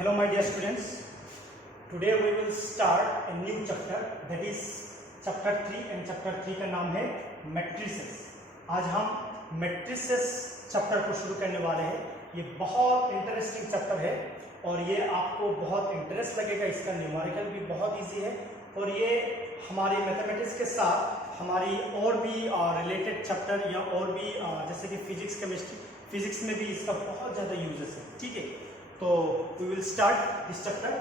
Hello my dear students, today we will start a new chapter that is chapter 3 and chapter 3 का नाम है matrices। आज हम matrices chapter को शुरू करने वाले हैं। ये बहुत इंटरेस्टिंग चैप्टर है और ये आपको बहुत इंटरेस्ट लगेगा। इसका न्यूमेरिकल भी बहुत इजी है और ये हमारी मैथमेटिक्स के साथ हमारी और भी रिलेटेड चैप्टर या और भी जैसे कि फिजिक्स केमिस्ट्री फिजिक्स में भी इसका बहुत ज़्यादा यूजेस है। ठीक है, तो we will start this chapter.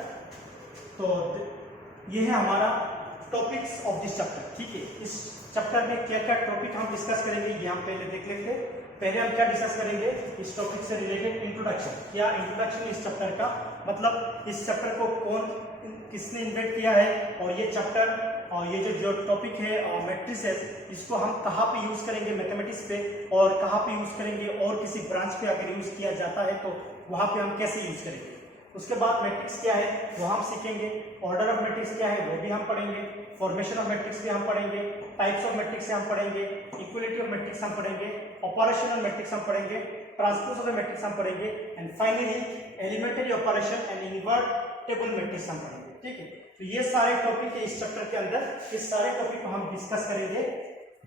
तो ये है हमारा टॉपिक्स ऑफ दिस चैप्टर। ठीक है, इस चैप्टर में क्या क्या टॉपिक हम डिस्कस करेंगे ये हम पहले देख लेते हैं। पहले हम क्या डिस्कस करेंगे इस टॉपिक से रिलेटेड इंट्रोडक्शन। क्या इंट्रोडक्शन इस चैप्टर का मतलब इस चैप्टर को किसने इन्वेंट किया है और ये चैप्टर और ये जो टॉपिक है मैट्रिसेस, इसको हम कहाँ पे यूज करेंगे मैथमेटिक्स पे और कहाँ पे यूज करेंगे और किसी ब्रांच पे अगर यूज किया जाता है तो वहाँ पे हम कैसे यूज करेंगे। उसके बाद मैट्रिक्स क्या है वो हम सीखेंगे, ऑर्डर ऑफ मैट्रिक्स क्या है वो भी हम पढ़ेंगे, फॉर्मेशन ऑफ मैट्रिक्स भी हम पढ़ेंगे, टाइप्स ऑफ मैट्रिक्स हम पढ़ेंगे, इक्वलिटी ऑफ मैट्रिक्स हम पढ़ेंगे, ऑपरेशनल मैट्रिक्स हम पढ़ेंगे, ट्रांसपोज ऑफ मैट्रिक्स हम पढ़ेंगे and finally elementary operation and invertible matrix हम पढ़ेंगे। ठीक है, तो ये सारे टॉपिक है इस चैप्टर के अंदर। इस सारे टॉपिक को हम डिस्कस करेंगे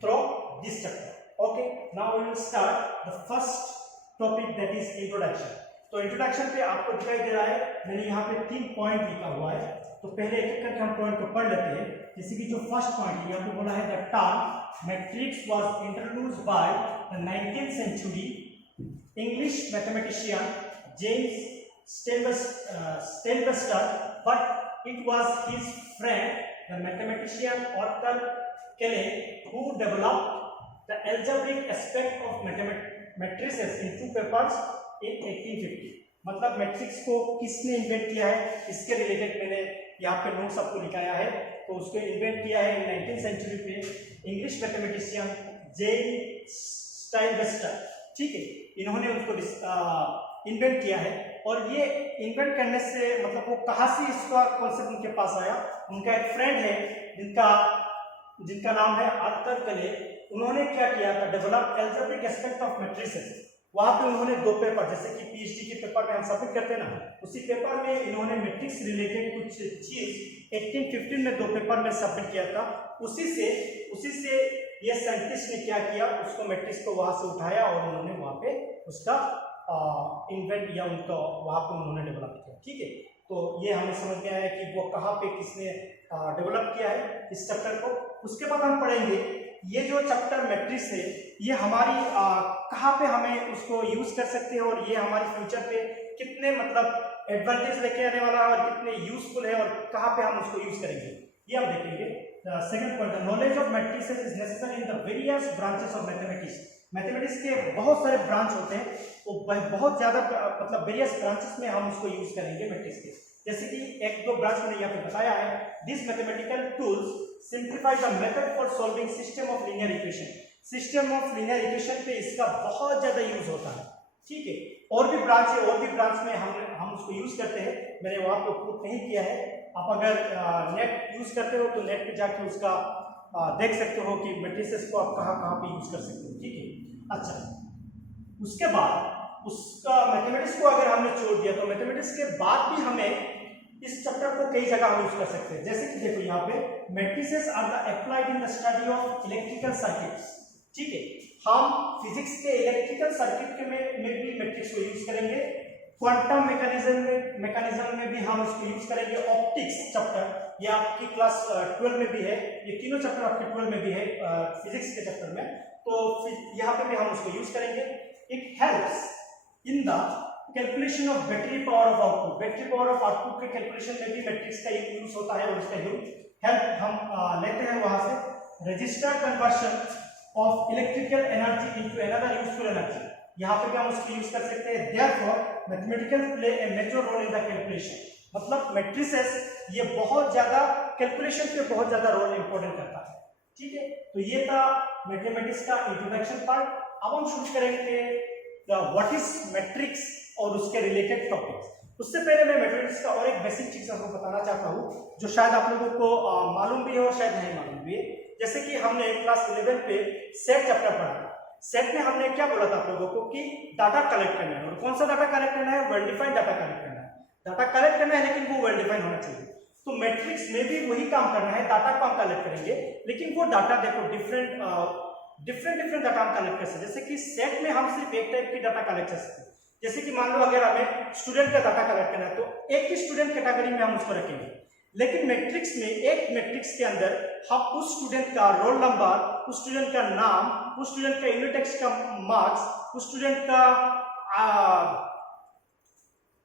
through this chapter. Okay, now we will start the first topic that is introduction. तो इंट्रोडक्शन पे आपको दिखाई दे रहा है, मैंने यहाँ पे 3 पॉइंट लिखा हुआ है। तो पहले एक एक करके हम पॉइंट को पढ़ लेते हैं। जैसे कि जो फर्स्ट पॉइंट है यहाँ पे बोला है the term matrix was introduced by the 19th century English mathematician James Sylvester, but it was his friend the mathematician Arthur Cayley who developed the algebraic aspect of matrices in 2 papers in 1850। मतलब matrix को किसने invent किया है इसके related मैंने यहाँ पे notes आपको लिखाया है। तो उसको इन्वेंट किया है 19th सेंचुरी पे इंग्लिश मैथमेटिशियन जेम्स स्टेनबस्टर। ठीक है, इन्होंने उसको इन्वेंट किया है और ये इन्वेंट करने से मतलब वो कहाँ से इसका कॉन्सेप्ट उनके पास आया। उनका एक फ्रेंड है जिनका नाम है आर्थर केले। उन्होंने क्या किया था, develop algebraic aspect of matrices. वहां पे उन्होंने 2 पेपर जैसे कि पीएचडी के पेपर में हम सबमिट करते हैं ना, उसी पेपर में इन्होंने मैट्रिक्स रिलेटेड कुछ चीज 1815 में 2 पेपर में सबमिट किया था। उसी से ये साइंटिस्ट ने क्या किया, उसको मैट्रिक्स को वहां से उठाया और उन्होंने वहां पे उसका इन्वेंट या उनका वहां पे उन्होंने डेवलप किया। ठीक है, तो ये हमें समझ में आया कि वो कहाँ पे किसने डेवलप किया है इस चैप्टर को। उसके बाद हम पढ़ेंगे ये जो चैप्टर मैट्रिक्स है ये हमारी कहाँ पे हमें उसको यूज कर सकते हैं और ये हमारे फ्यूचर पे कितने मतलब एडवांटेज लेके आने वाला है और कितने यूजफुल है और कहाँ पे हम उसको यूज करेंगे ये हम देखेंगे। Second point, the knowledge of matrices is necessary in the various branches of mathematics. Mathematics के बहुत सारे ब्रांच होते हैं, वो बहुत ज्यादा मतलब वेरियस ब्रांचेस में हम उसको यूज करेंगे मैट्रिक्स के। जैसे कि 1-2 ब्रांच मैंने यहाँ पे बताया है। This mathematical tools simplify the method for solving system of linear equation. System of linear equation पे इसका बहुत ज्यादा यूज होता है। ठीक है, और भी ब्रांच है, और भी ब्रांच में हम उसको यूज करते हैं। मैंने वहां पे पुट नहीं किया है। आप अगर नेट यूज करते हो तो नेट पे जाके उसका देख सकते हो कि मैट्रिसेस को आप कहाँ कहाँ पे यूज कर सकते हो। ठीक है, अच्छा उसके बाद उसका मैथमेटिक्स को अगर हमने छोड़ दिया तो मैथमेटिक्स के बाद भी हमें इस चैप्टर को कई जगह यूज कर सकते हैं। जैसे कि देखो यहाँ पे matrices are the applied in the study of electrical circuits. ठीक है, हम फिजिक्स के इलेक्ट्रिकल सर्किट में भी मैट्रिक्स को यूज करेंगे। क्वांटम मैकेनिज्म में भी हम उसको यूज करेंगे। ऑप्टिक्स चैप्टर ये आपकी क्लास 12 में भी है, ये तीनों चैप्टर आपके 12 में भी है फिजिक्स के चैप्टर में, तो यहाँ पे भी हम उसको यूज करेंगे। It helps in the calculation of battery power of output. Battery power of output के कैलकुलेशन में भी मैट्रिक्स का यूज होता है और इसका हेल्प हम लेते हैं वहां से। Register conversion of electrical energy into another useful energy, यहाँ पे भी हम उसको यूज कर सकते हैं। Therefore mathematical play a major role in the calculation. मतलब मैट्रिसेस ये बहुत ज्यादा कैलकुलेशन पे बहुत ज्यादा रोल इंपॉर्टेंट करता है। ठीक है, तो ये था मैथमेटिक्स का इंट्रोडक्शन पार्ट। अब हम शुरू करेंगे व्हाट इज मैट्रिक्स और उसके रिलेटेड टॉपिक्स। उससे पहले मैं मैथमेटिक्स का और एक बेसिक चीज आपको बताना चाहता हूँ जो शायद आप लोगों को मालूम भी है और शायद नहीं मालूम भी है। जैसे कि हमने क्लास 11 पे सेट चैप्टर पढ़ा था। सेट में हमने क्या बोला था आप लोगों को कि डाटा कलेक्ट करना है और कौन सा डाटा कलेक्ट करना है, वेल डिफाइंड डाटा कलेक्ट करना है। डाटा कलेक्ट करना है लेकिन वो वेल डिफाइन होना चाहिए। तो मैट्रिक्स में भी वही काम करना है, डाटा को हम कलेक्ट करेंगे, लेकिन वो डाटा देखो डिफरेंट डाटा हम कलेक्ट कर सकते हैं। जैसे कि सेट में हम सिर्फ एक टाइप की डाटा कलेक्ट कर सकते हैं। जैसे कि मान लो अगर हमें स्टूडेंट का डाटा कलेक्ट करना है तो एक ही स्टूडेंट कैटेगरी में हम उसको रखेंगे, लेकिन मैट्रिक्स में एक मैट्रिक्स के अंदर हम उस स्टूडेंट का रोल नंबर, उस स्टूडेंट का नाम, उस स्टूडेंट का यूनिट टेस्ट का मार्क्स, उस स्टूडेंट का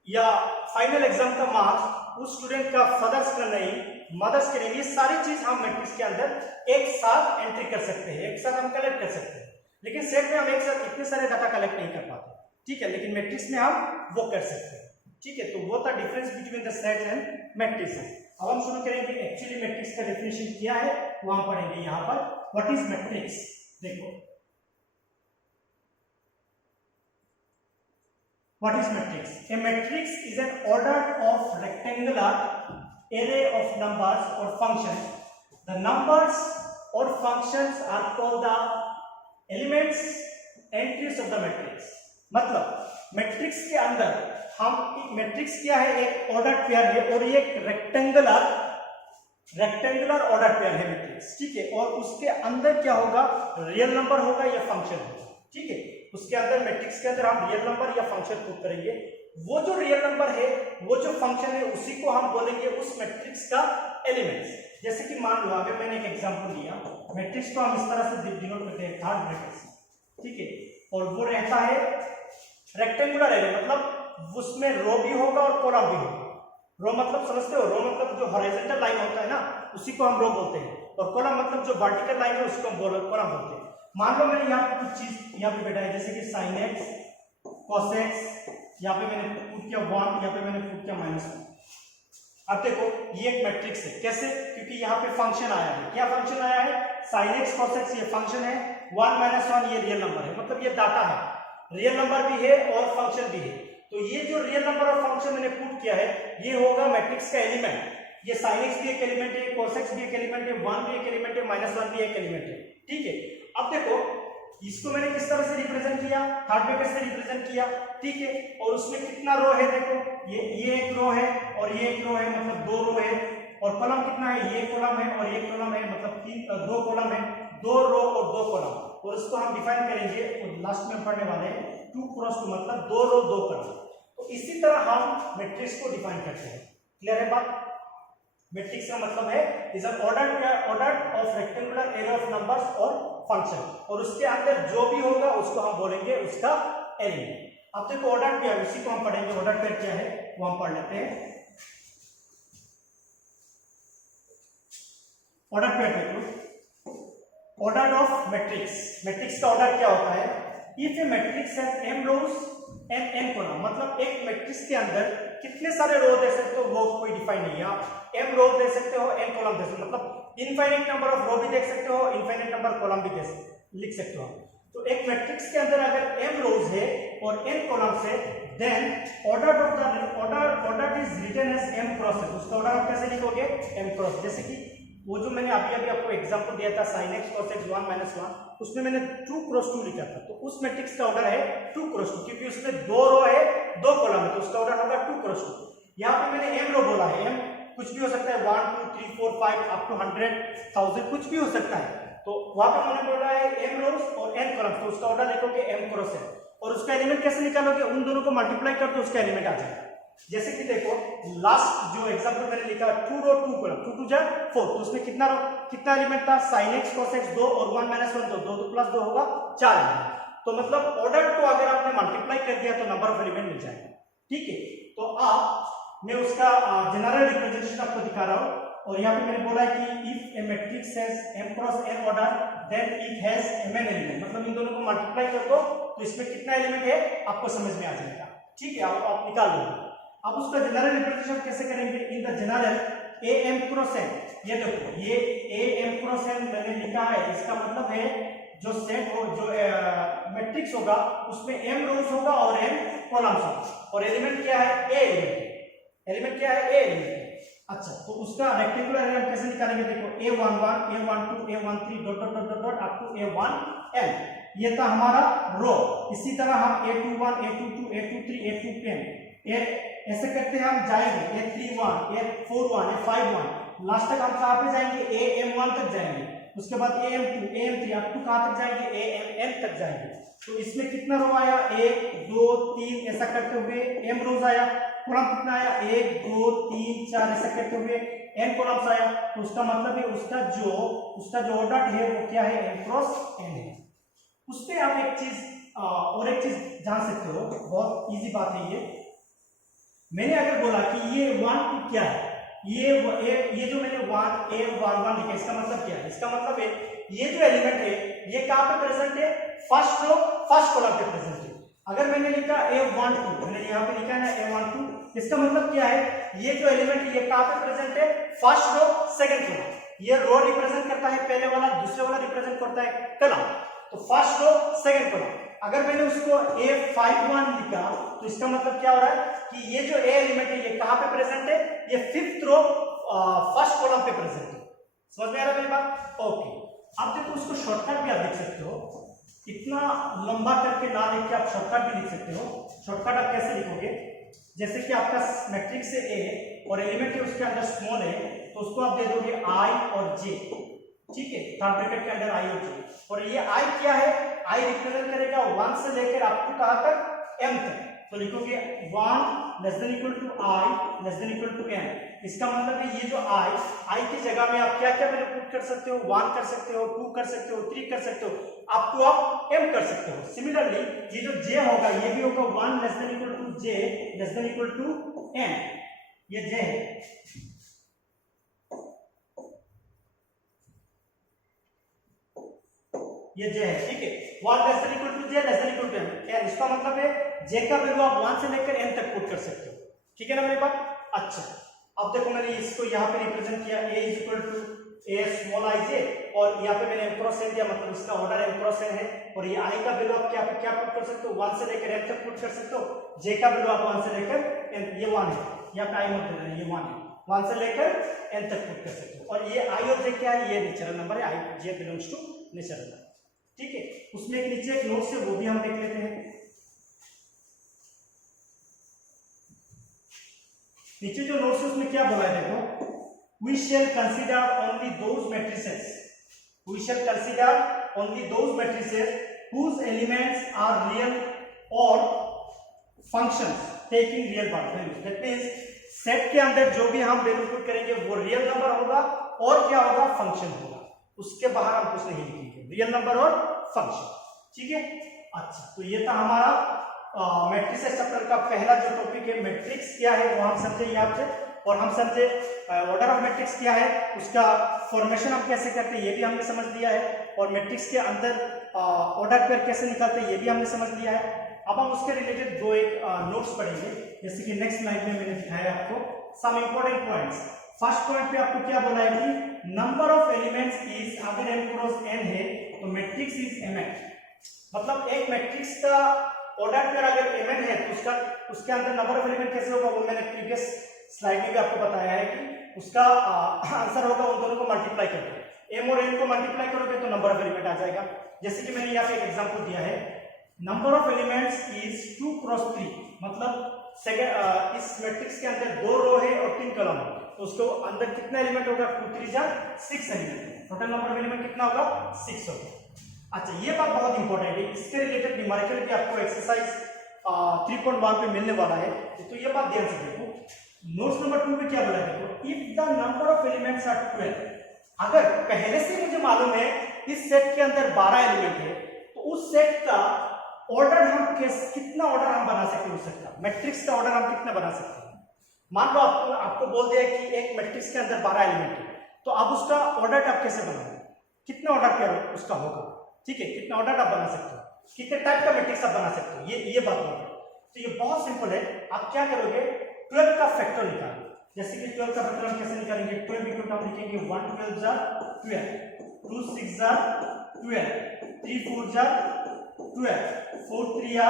या फाइनल एग्जाम का मार्क्स, उस स्टूडेंट का फादर्स का नेम, मदर्स का नेम, ये सारी चीज हम मैट्रिक्स के अंदर एक साथ एंट्री कर सकते हैं, एक साथ हम कलेक्ट कर सकते हैं। लेकिन सेट में हम एक साथ इतने सारे डाटा कलेक्ट नहीं कर पाते, ठीक है, लेकिन मैट्रिक्स में हम वो कर सकते हैं, ठीक है। तो वो था difference between the set and matrix. अब हम शुरू करेंगे एक्चुअली मैट्रिक्स का डेफिनेशन क्या है वो हम पढ़ेंगे यहाँ पर। What is matrix? देखो What is matrix? A matrix is an order of rectangular array of numbers or functions. The numbers or functions are called the elements entries of the matrix. मतलब matrix के अंदर हम matrix क्या है, एक order pair है और ये एक रेक्टेंगुलर ऑर्डर पेयर है मैट्रिक्स, ठीक है। और उसके अंदर क्या होगा, रियल नंबर होगा या फंक्शन होगा, ठीक है। उसके अंदर मैट्रिक्स के अंदर हम रियल नंबर या फंक्शन पुट करेंगे। वो जो रियल नंबर है, वो जो फंक्शन है, उसी को हम बोलेंगे उस मैट्रिक्स का एलिमेंट्स। जैसे कि मान लो अगर मैंने एक एग्जांपल लिया, मैट्रिक्स को हम इस तरह से डिनोट करते हैं थर्ड ब्रैकेट से, ठीक है। और वो रहता है रेक्टेंगुलर एरे, मतलब उसमें रो भी होगा और कॉलम भी होगा। रो मतलब समझते हो, रो मतलब जो हॉरिजॉन्टल लाइन होता है ना, उसी को हम रो बोलते हैं, और कॉलम मतलब जो वर्टिकल लाइन है उसको हम कॉलम बोलते हैं। मान लो मैंने यहाँ पे कुछ चीज यहाँ पे बैठा है, जैसे कि sin x, cos x, यहाँ पे मैंने पुट किया 1, यहाँ पे मैंने पुट किया -1। अब देखो ये एक मैट्रिक्स है, कैसे? क्योंकि यहाँ पे फंक्शन आया है। क्या फंक्शन आया है? sin x cos x, ये फंक्शन है। 1 -1 ये रियल नंबर है, मतलब ये डाटा है, रियल नंबर भी है और फंक्शन भी है। तो ये जो रियल नंबर और फंक्शन मैंने पुट किया है, ये होगा मैट्रिक्स का एलिमेंट। ये sin x भी एक एलिमेंट है, cos x भी एक एलिमेंट है, 1 भी एक एलिमेंट है, -1 भी एक एलिमेंट है, ठीक है। अब देखो इसको मैंने किस तरह से रिप्रेजेंट किया, थर्ड ब्रैकेट से रिप्रेजेंट किया, ठीक है। और उसमें कितना रो है, देखो ये एक रो है और ये एक रो है, मतलब 2 रो है। और कॉलम कितना है, ये कॉलम है और ये कॉलम है, मतलब 2 कॉलम है, 2 रो और 2 कॉलम। और इसको हम डिफाइन करेंगे और लास्ट में पढ़ने वाले हैं 2 क्रॉस 2, मतलब 2 रो 2 कॉलम। तो इसी तरह हम मैट्रिक्स को डिफाइन करते हैं। क्लियर है बात? मैट्रिक्स का मतलब है is an order of rectangular array of numbers और फंक्शन, और उसके अंदर जो भी होगा उसको हम बोलेंगे उसका एलिमेंट। अब देखो ऑर्डर क्या है, उसी को हम पढ़ेंगे। ऑर्डर पेयर क्या है वो हम पढ़ लेते हैं। ऑर्डर पेयर देखो, ऑर्डर ऑफ मैट्रिक्स। मैट्रिक्स का ऑर्डर क्या होता है? If a matrix has m rows and n column, मतलब एक मैट्रिक्स के अंदर कितने सारे रो दे सकते हो वो कोई डिफाइन नहीं है। आप m रो दे सकते हो, n कॉलम दे सकते हो, मतलब इनफाइनाइट नंबर ऑफ रो भी देख सकते हो, इनफाइनाइट नंबर कॉलम भी लिख सकते हो। तो एक मैट्रिक्स के अंदर अगर m रोज है और n कॉलम है, then order is written as m cross s। उसका ऑर्डर आप कैसे लिखोगे? m cross. जैसे कि वो जो मैंने अभी आपको एग्जांपल दिया था sin x cos x 1 -1, उसमें मैंने 2 क्रॉस 2 लिखा था। तो उस मैट्रिक्स का ऑर्डर है 2 क्रॉस 2, क्योंकि उसमें 2 रो है 2 कॉलम है, तो उसका ऑर्डर होगा 2 क्रॉस 2। यहाँ पे मैंने m रो बोला है, m कुछ भी हो सकता है, 1 2 3 4 5 अप टू 100 1000 कुछ भी हो सकता है। तो वहां पे मैंने बोला है m रोज और n कॉलम, तो उसका ऑर्डर लिखोगे m क्रॉस n। और उसका एलिमेंट कैसे निकालोगे? उन दोनों को मल्टीप्लाई कर दो, उसका एलिमेंट आ जाएगा। जैसे कि देखो लास्ट जो एग्जांपल मैंने लिखा 2 रो 2 कॉलम, 2 2 जा 4, तो उसमें कितना एलिमेंट था? sin x cos x 2 और 1 -1 2 2 प्लस 2 होगा 4 एलिमेंट। तो मतलब ऑर्डर को अगर आपने मल्टीप्लाई कर दिया तो नंबर ऑफ एलिमेंट मिल जाएगा, ठीक है। तो मैं उसका जनरल रिप्रेजेंटेशन आपको दिखा रहा हूं। और यहाँ पे मैंने बोला है कि if a matrix has m cross n order then it has mn element, मतलब इन दोनों को मल्टीप्लाई कर दो तो इसमें कितना एलिमेंट है आपको समझ में आ जाएगा, ठीक है। आप निकाल लो। अब उसका जनरल रिप्रेजेंटेशन कैसे करेंगे? In the general am cross n, ये देखो ये am क्रॉस n मैंने लिखा है, इसका मतलब है जो सेट हो, जो मैट्रिक्स होगा उसमें m रोज होगा और n कॉलम्स होगा, और एलिमेंट क्या है? a एलिमेंट क्या है? a element. अच्छा, तो उसका रेक्टेंगुलर एरे हम कैसे निकालेंगे? देखो a11 a12 a13 dot dot dot dot up to a1n, ये था हमारा रो। इसी तरह हम a21 a22 a23 a2n ऐसे करते हैं हम जाएंगे A31 A41 A51, लास्ट तक हम कहाँ पे जाएंगे AM1 तक जाएंगे, उसके बाद AM2 AM3 अप टू कहाँ तक जाएंगे AMN तक जाएंगे। तो इसमें कितना रो आया 1 2 3 ऐसा करते हुए m रोज आया, कॉलम कितना आया 1 2 3 4 ऐसा करते हुए n कॉलम्स आया। तो उसका मतलब है उसका जो ऑर्डर है वो क्या है m क्रॉस n है। उसपे आप एक चीज और एक चीज जान सकते हो, बहुत इजी बात है ये। मैंने अगर बोला कि ये 1 2 क्या है, ये जो मैंने 1 A1 लिखा, इसका मतलब क्या है? इसका मतलब है ये जो एलिमेंट है ये कहाँ पे प्रेजेंट है, फर्स्ट रो फर्स्ट कॉलम पे प्रेजेंट है। अगर मैंने लिखा A12, मैंने यहाँ पे लिखा है ना A12, इसका मतलब क्या है, ये जो एलिमेंट है ये कहाँ पे प्रेजेंट है, फर्स्ट रो सेकंड कॉलम। ये रो रिप्रेजेंट करता है पहले वाला, दूसरे वाला रिप्रेजेंट करता है कॉलम, तो फर्स्ट रो सेकंड कॉलम। अगर मैंने उसको A51 लिखा तो इसका मतलब क्या हो रहा है कि ये जो A एलिमेंट है ये कहाँ पे प्रेजेंट है, ये फिफ्थ रो फर्स्ट कॉलम पे प्रेजेंट है। समझ में आ रहा है मेरी बात? ओके, अब देखो उसको शॉर्टकट भी आप देख सकते हो, इतना लंबा करके ना लिख के आप शॉर्टकट भी लिख सकते हो। शॉर्टकट आप कैसे लिखोगे, जैसे कि आपका मैट्रिक्स है A और एलिमेंट है उसके अंदर स्मॉल है, तो उसको आप दे दोगे I और J, ठीक है, थर्ड ब्रैकेट के अंदर I और J। और ये I क्या है, I रिप्रेजेंट करेगा 1 से लेकर आपको कहां तक m तक, तो लिखोगे 1 less than equal to I less than equal to m। इसका मतलब है ये जो I की जगह में आप क्या क्या वैल्यू पुट कर सकते हो, 1 कर सकते हो, 2 कर सकते हो, 3 कर सकते हो, अप टू आप m कर सकते हो। सिमिलरली ये जो j होगा ये भी होगा 1 less than equal to j less than equal to m, ये j है। ये j है, ठीक है, 1 less than equal to j less than equal to m। इसका मतलब है j का वैल्यू आप 1 से लेकर n तक पुट कर सकते हो, ठीक है ना मेरे पास? अच्छा, अब देखो मैंने इसको यहाँ पे रिप्रेजेंट किया a is equal to a small ij, और यहाँ पे मैंने m क्रॉस n दिया, मतलब इसका ऑर्डर m क्रॉस n है। और ये i का वैल्यू आप क्या पुट कर सकते हो, 1 से लेकर m तक पुट कर सकते हो। j का वैल्यू आप 1 से लेकर n, ये 1 है, यहाँ पे i मत देना, ये 1 है, 1 से लेकर n तक पुट कर सकते हो। और ये i और j क्या है, ये नेचुरल नंबर है, i j belongs to natural number, ठीक है। उसमें एक नीचे एक नोट्स है, वो भी हम देख लेते हैं। नीचे जो नोट्स है उसमें क्या बोला है देखो, we shall consider only those matrices whose elements are real or functions taking real values। that means set के अंदर जो भी हम वैल्यू पुट करेंगे वो रियल नंबर होगा और क्या होगा, फंक्शन होगा, उसके बाहर हम कुछ नहीं लिखेंगे, रियल नंबर और फंक्शन, ठीक है। अच्छा, तो ये था हमारा मैट्रिक्स चैप्टर का पहला जो टॉपिक है, मैट्रिक्स क्या है वो हम समझे यहाँ से, और हम समझे ऑर्डर ऑफ मैट्रिक्स क्या है, उसका फॉर्मेशन हम कैसे करते हैं ये भी हमने समझ लिया है, और मैट्रिक्स के अंदर ऑर्डर पेयर कैसे निकालते हैं ये भी हमने समझ लिया है। अब हम उसके रिलेटेड दो एक नोट्स पढ़ेंगे, जैसे कि नेक्स्ट स्लाइड में मैंने दिखाया आपको some important points. First point पे आपको क्या बोला है कि नंबर ऑफ एलिमेंट्स इज, अगर m क्रॉस n है तो मैट्रिक्स इज mn, मतलब एक मैट्रिक्स का ऑर्डर पेयर अगर mn है तो उसके अंदर नंबर ऑफ एलिमेंट कैसे होगा, वो मैंने प्रीवियस स्लाइड में भी आपको बताया है कि उसका आंसर होगा उन दोनों को मल्टीप्लाई करके, m और n को मल्टीप्लाई करोगे तो नंबर ऑफ एलिमेंट आ जाएगा। जैसे कि मैंने यहाँ पे एक एग्जांपल दिया है, number of elements is 2 cross 3, मतलब इस मैट्रिक्स के अंदर 2 रो है और 3 कॉलम है, तो उसको अंदर कितना एलिमेंट होगा, 2 3 जा 6 element, total number of element कितना होगा, 6 होगा। अच्छा, ये बात बहुत इंपॉर्टेंट है, इसके रिलेटेड न्यूमेरिकल भी आपको एक्सरसाइज 3.1 पे मिलने वाला है, तो ये बात ध्यान से देखो। नोट्स नंबर 2 पे क्या बोला है, देखो, if the number of elements are 12, अगर पहले से मुझे मालूम है इस सेट के अंदर 12 एलिमेंट है, तो उस सेट का ऑर्डर हम कितना ऑर्डर हम बना सकते हैं, उस सेट का मैट्रिक्स का ऑर्डर हम कितना बना सकते हैं। मान लो आपको बोल दिया कि एक मैट्रिक्स के अंदर 12 एलिमेंट है, तो अब उसका ऑर्डर आप कैसे बनाओगे, कितना ऑर्डर क्या उसका होगा, ठीक है, कितना ऑर्डर आप बना सकते हो, कितने टाइप का मैट्रिक्स आप बना सकते हो, ये बात होगी। तो ये बहुत सिंपल है, आप क्या करोगे, 12 का फैक्टर निकालो। जैसे कि 12 का फैक्टर हम कैसे निकालेंगे, 12 इक्वल टू हम लिखेंगे 1 12 जा 12, 2 6 जा 12, 3 4 जा 12, 4 3 जा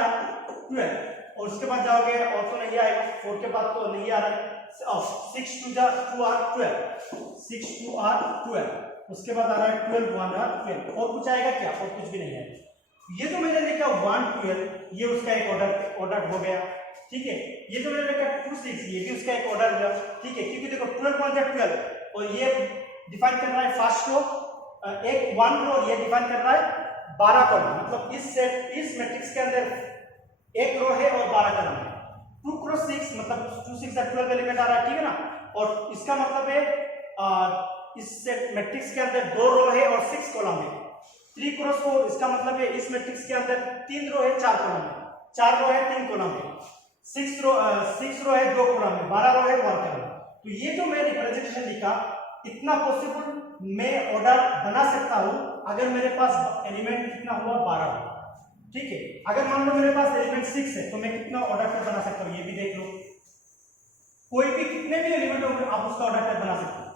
12, और उसके बाद जाओगे और तो नहीं आएगा, 4 के बाद तो नहीं आ रहा है, 6 2 जा 2 आर 12, 6 2 आर 12, उसके बाद आ रहा है 12 1 आर 12, और कुछ आएगा क्या, और कुछ भी नहीं आएगा। ये जो मैंने लिखा 1 12, ये उसका एक ऑर्डर हो गया। ठीक है। ये जो मैंने लिखा 2 6 ये भी उसका एक ऑर्डर हुआ, ठीक है, क्योंकि देखो 12 कौन सा 12 और ये डिफाइन कर रहा है फर्स्ट रो, एक 1 रो, ये डिफाइन कर रहा है 12 कॉलम, मतलब इस मैट्रिक्स के अंदर एक रो है और 12 कॉलम है। 2 क्रॉस 6 मतलब 2 6 12 एलिमेंट आ रहा है, ठीक है ना, और इसका मतलब है इस मैट्रिक्स के अंदर 2 रो है और 6 कॉलम है। 3 क्रॉस 4 इसका मतलब है इस मैट्रिक्स के अंदर 3 रो है 4 कॉलम है, 4 रो है 3 कॉलम है, 6 रो है 2 कॉलम है, 12 रो है 1 कॉलम। तो ये जो मैं रिप्रेजेंटेशन लिखा इतना पॉसिबल मैं ऑर्डर बना सकता हूं अगर मेरे पास एलिमेंट कितना हुआ 12 हुआ, ठीक है। अगर मान लो मेरे पास एलिमेंट 6 है तो मैं कितना ऑर्डर पे बना सकता हूं, ये भी देख लो, कोई भी कितने भी एलिमेंट हो आप उसका ऑर्डर पे बना सकते हो।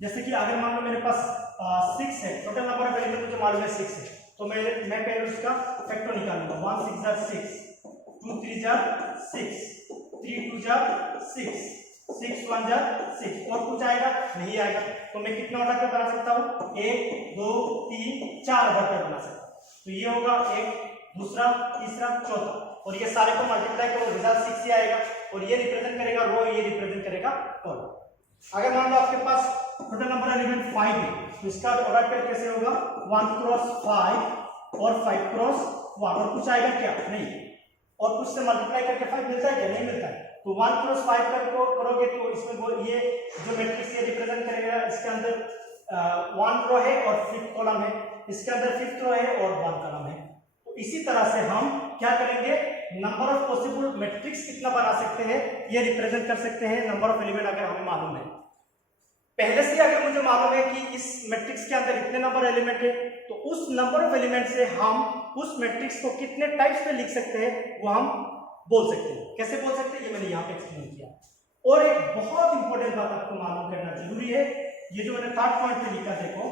जैसे कि अगर मान लो मेरे पास 6 है, टोटल नंबर ऑफ एलिमेंट मुझे मालूम है 6 है, तो मैं पहले उसका फैक्टर निकालूंगा। 1 6 जार 6, 2 3 जार 6, 3 2 जार 6, 6 1 जार 6, और कुछ आएगा नहीं आएगा, तो मैं कितना ऑर्डर पे बना सकता हूँ 1 2 3 4 ऑर्डर पे बना सकता हूँ। तो ये होगा 1 दूसरा तीसरा चौथा, और ये सारे को मल्टीप्लाई करो रिजल्ट 6 ही आएगा, और ये रिप्रेजेंट करेगा रो, ये रिप्रेजेंट करेगा कॉलम। अगर मान लो आपके पास टोटल नंबर एलिमेंट 5 है तो इसका ऑर्डर पेयर कैसे होगा 1 क्रॉस 5 और 5 क्रॉस 1, और कुछ आएगा क्या नहीं, और कुछ से मल्टीप्लाई करके 5 मिलता है क्या नहीं मिलता है, तो 1 क्रॉस 5 करोगे तो इसमें ये जो मैट्रिक्स ये रिप्रेजेंट करेगा, इसके अंदर 1 रो है और 5th कॉलम है, इसके अंदर 5th रो है और 1 कॉलम है। तो इसी तरह से हम क्या करेंगे, नंबर ऑफ पॉसिबल मैट्रिक्स कितना बना सकते हैं ये रिप्रेजेंट कर सकते हैं नंबर ऑफ एलिमेंट अगर हमें मालूम है पहले से। अगर मुझे मालूम है कि इस मैट्रिक्स के अंदर इतने नंबर एलिमेंट है तो उस नंबर ऑफ एलिमेंट से हम उस मैट्रिक्स को कितने टाइप्स में लिख सकते हैं वो हम बोल सकते हैं। कैसे बोल सकते हैं ये मैंने यहाँ पे एक्सप्लेन किया। और एक बहुत इंपॉर्टेंट बात आपको मालूम करना जरूरी है, ये जो मैंने 3rd पॉइंट पे लिखा, देखो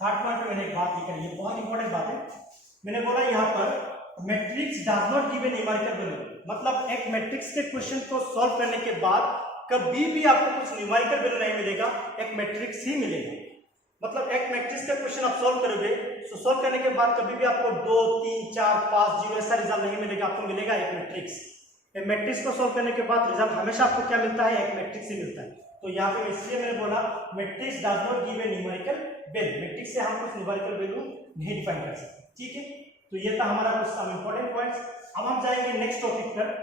3rd पॉइंट पे मैंने एक बात लिखा, ये बहुत इंपॉर्टेंट बात है। मैंने बोला यहाँ पर matrix does not give a numerical value, मतलब एक मैट्रिक्स के क्वेश्चन को सॉल्व करने के बाद कभी भी आपको कुछ न्यूमेरिकल वैल्यू नहीं मिलेगा, एक मैट्रिक्स ही मिलेगा। मतलब एक मैट्रिक्स का क्वेश्चन आप सॉल्व करोगे तो सॉल्व करने के बाद कभी भी आपको 2 3 4 5 0 ऐसा रिजल्ट नहीं मिलेगा, आपको मिलेगा एक मैट्रिक्स। एक मैट्रिक्स को सॉल्व करने के बाद रिजल्ट हमेशा आपको क्या मिलता है, एक मैट्रिक्स ही मिलता है। तो यहाँ पे इसलिए मैंने बोला matrix does not give a numerical value, matrix से हम कुछ न्यूमेरिकल वैल्यू नहीं डिफाइन कर सकते, ठीक है। तो ये था हमारा कुछ सम इंपॉर्टेंट पॉइंट्स। अब हम जाएंगे नेक्स्ट टॉपिक पर।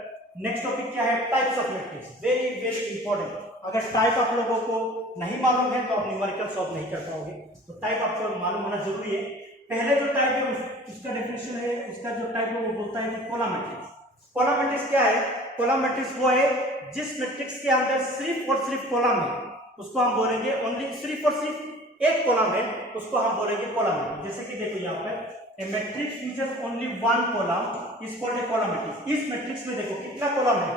नेक्स्ट टॉपिक क्या है, types of matrix, very very important. अगर टाइप आप लोगों को नहीं मालूम है तो आप न्यूमेरिकल सॉल्व नहीं कर पाओगे, तो टाइप आपको मालूम होना जरूरी है। पहले जो टाइप है उसका डेफिनेशन है, उसका जो टाइप है वो बोलता है कि कॉलम मैट्रिक्स। कॉलम मैट्रिक्स क्या है, कॉलम मैट्रिक्स वो है जिस मैट्रिक्स के अंदर सिर्फ और सिर्फ कॉलम है उसको हम बोलेंगे ओनली, सिर्फ और सिर्फ एक कॉलम है उसको हम बोलेंगे कॉलम मैट्रिक्स। जैसे कि देखो यहाँ पर A matrix uses only one column is called a column matrix। इस मैट्रिक्स में देखो कितना कॉलम है,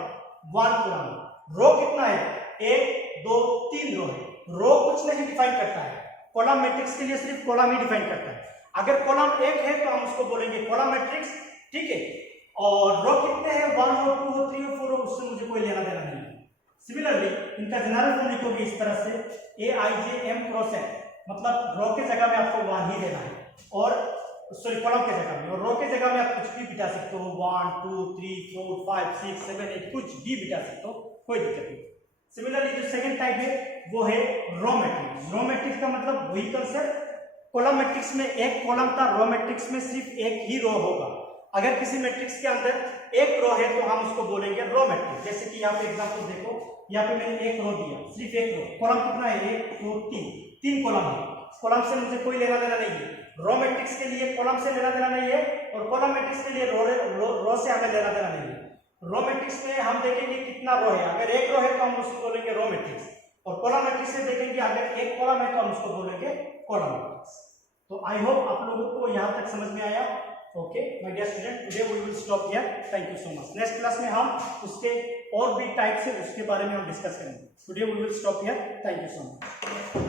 1 कॉलम। रो कितना है, 1 2 3 रो है। रो कुछ नहीं डिफाइन करता है, कॉलम मैट्रिक्स के लिए सिर्फ कॉलम ही डिफाइन करता है। अगर कॉलम एक है तो हम उसको बोलेंगे कॉलम मैट्रिक्स, ठीक है। और रो कितने हैं, 1 हो 2 हो 3 हो 4 हो, उससे मुझे कोई लेना देना नहीं है। सिमिलरली इनका जनरल फॉर्म लिखोगे इस तरह से AIJ M क्रॉस N, मतलब रो के जगह में आपको 1 ही देना है, और सॉरी कॉलम के जगह में, और रो के जगह में आप कुछ भी बिठा सकते हो, 1 2 3 4 5 6 7 8 कुछ भी बिठा सकते हो, कोई दिक्कत नहीं। सिमिलरली जो सेकंड टाइप है वो है रो मैट्रिक्स। रो मैट्रिक्स का मतलब वही कंसेप्ट, कॉलम मैट्रिक्स में एक कॉलम था, रो मैट्रिक्स में सिर्फ एक ही रो होगा। अगर किसी मैट्रिक्स के अंदर एक रो है तो हम उसको बोलेंगे रो मैट्रिक्स। जैसे कि यहाँ पे एग्जांपल देखो, यहाँ पे मैंने एक रो दिया, सिर्फ एक रो, कॉलम कितना है 1 2 3 कॉलम है, कॉलम से मुझे कोई लेना देना नहीं है। रो मैट्रिक्स के लिए कॉलम से लेना देना नहीं है, और कॉलम मैट्रिक्स के लिए रो से हमें लेना देना नहीं है। रो मैट्रिक्स में हम देखेंगे कितना रो है, अगर एक रो है तो हम उसको बोलेंगे रो मैट्रिक्स, और कॉलम मैट्रिक्स से देखेंगे अगर एक कॉलम है तो हम उसको बोलेंगे कॉलम मैट्रिक्स। तो आई होप आप लोगों को यहाँ तक समझ में आया। Okay my dear student, today we will stop here, thank you so much. Next class में हम उसके और भी टाइप्स है उसके बारे में हम डिस्कस करेंगे। Today we will stop here, thank you so much.